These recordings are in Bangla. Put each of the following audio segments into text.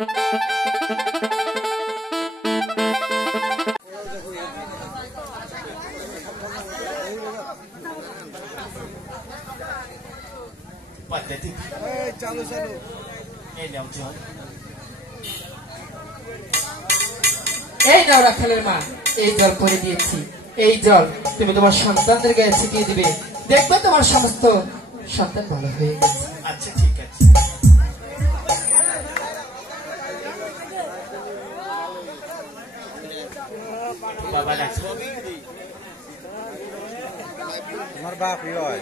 পদ্ধতি চালু চালু এই নাও জল, এই নাও রাখালের মা, এই জল করে দিয়েছি। এই জল তুমি তোমার সন্তানদের গায়ে ছিটিয়ে দিবে, দেখবে তোমার সমস্ত সন্তান ভালো হয়ে গেছে। আচ্ছা ঠিক আছে। বাবা ডাকছে, আমার বাপ হয়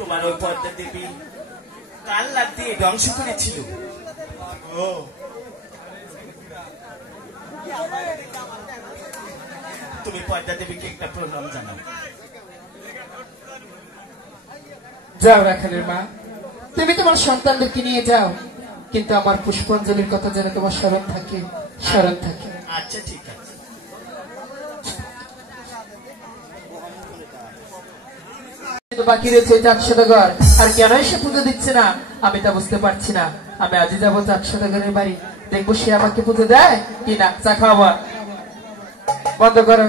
তোমার ওই পদ্মা দেবী কাল রাত দিয়ে ধ্বংস করেছিল। তুমি পদ্মা দেবীকে একটা প্রণাম জানাও। যাও রাখালের মা, তুমি তোমার সন্তানদেরকে নিয়ে যাও, কিন্তু আমার পুষ্পাঞ্জলির কথা যেন তোমার স্মরণ থাকে, স্মরণ থাকে। আচ্ছা ঠিক আছে। বাকি রয়েছে 4 সওদাগর, আর কেন এসে পুজো দিচ্ছে না আমি তা বুঝতে পারছি না। আমি আজই যাবো 4 সওদাগরের বাড়ি, দেখবো সে আমাকে পুজো দেয় কি না। চা খাওয়া বন্ধ করো।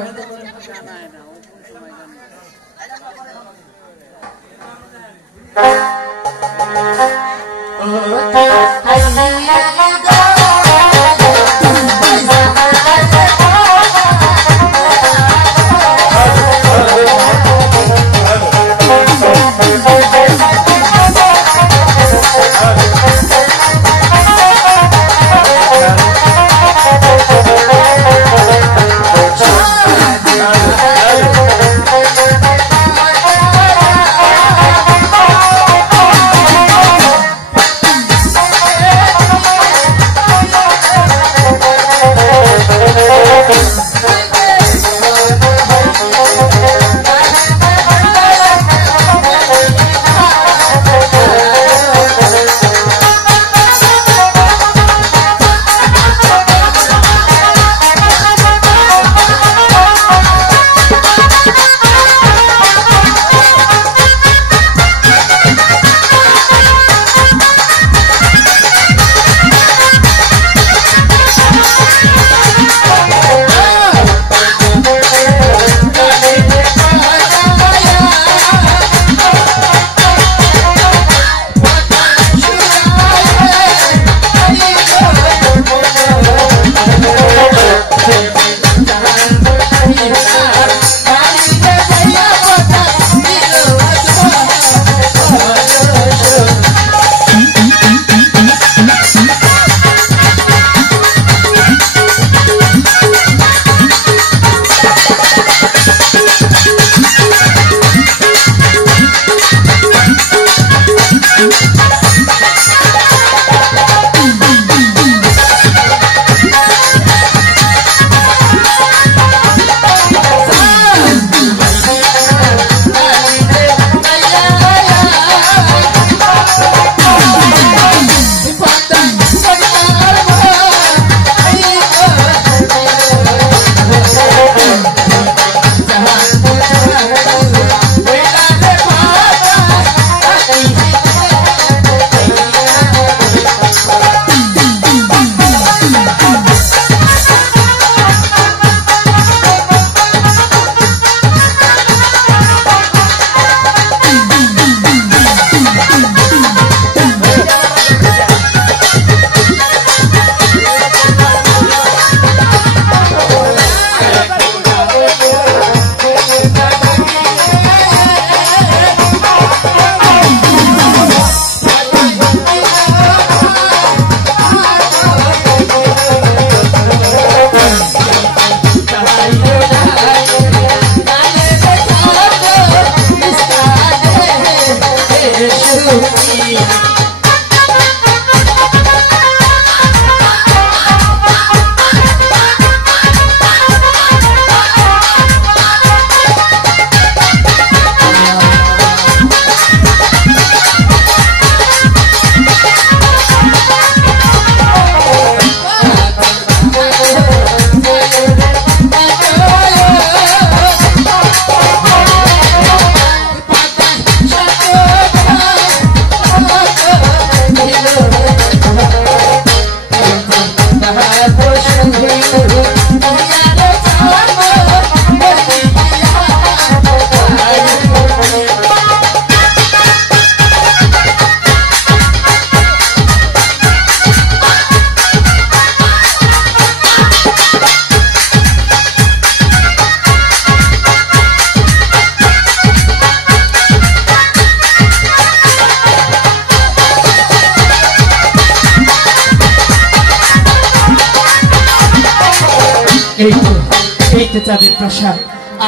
চাঁদের প্রাসাদ।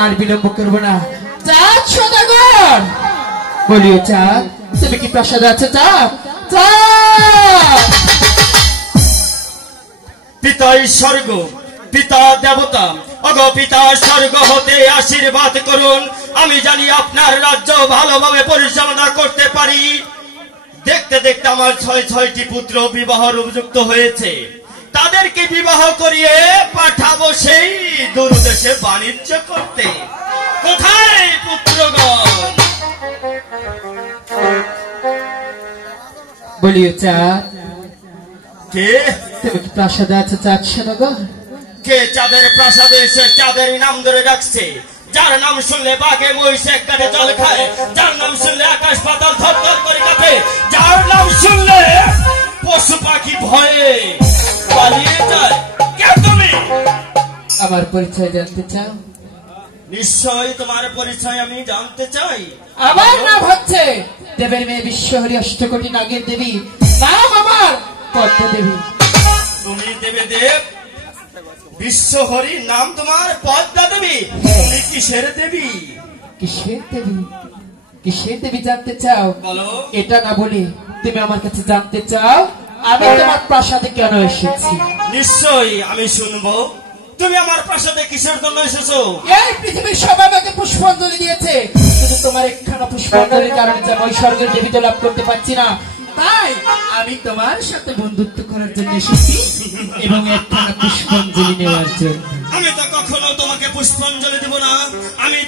আর বিলম্ব করবো না। চাঁদ সদাগর, বলিও চাঁদ, তুমি কি প্রাসাদে আছো? চাঁদ, চাঁদ। পিতা স্বর্গ, পিতা দেবতা, অগ পিতা স্বর্গ হতে আশীর্বাদ করুন। আমি জানি আপনার রাজ্য ভালোভাবে পরিচালনা করতে পারি। দেখতে দেখতে আমার 6টি পুত্র বিবাহর উপযুক্ত হয়েছে। তাদেরকে বিবাহ করিয়ে পাঠাবো সেই দূরদেশে বাণিজ্য করতে। কোথায় পুত্রগণ? বলিও চাঁদ, কে? তুমি কি প্রাসাদে আছো? চাঁদ সদাগর। কে চাঁদের প্রাসাদে এসে চাঁদের নাম ধরে ডাকছে? যার নাম শুনলে বাঘে মহিষে কাটে জল খায়, যার নাম শুনলে আকাশ পাতাল থরথর করে কাঁপে, যার নাম শুনলে পশু পাখি ভয়ে পালিয়ে যায়। কে তুমি? আমার পরিচয় জানতে চাও? নিশ্চয়ই তোমার পরিচয় আমি জানতে চাই। আমার নাম হচ্ছে দেবের মেয়ে বিশ্বহরি অষ্টকোটি নাগের দেবী। নাম আমার পদ্মা দেবী। তুমি দেবে দেব? বিশ্বহরি নাম তোমার পদ্মা দেবী? তুমি কিসের দেবী? কিসের দেবী? কিসের দেবী জানতে চাও? বলো। এটা না বলে তুমি আমার কাছে জানতে চাও আমি তোমার প্রাসাদে কেন এসেছি? নিশ্চয়ই আমি শুনবো। তুমি আমার প্রাসাদে কিসের জন্য এসেছো? এই পৃথিবীর সব আমাকে পুষ্পাঞ্জলি দিয়েছে, শুধু তোমার একখানা পুষ্পাঞ্জলির কারণে যেন ওই স্বর্গের দেবী তো লাভ করতে পারছি না। তাই আমি তোমার সাথে বন্ধুত্ব করার জন্য এসেছি এবং একখানা পুষ্পাঞ্জলি নেওয়ার জন্য। আমি তো কখনো তোমাকে পুষ্পাঞ্জলি দিব না। আমি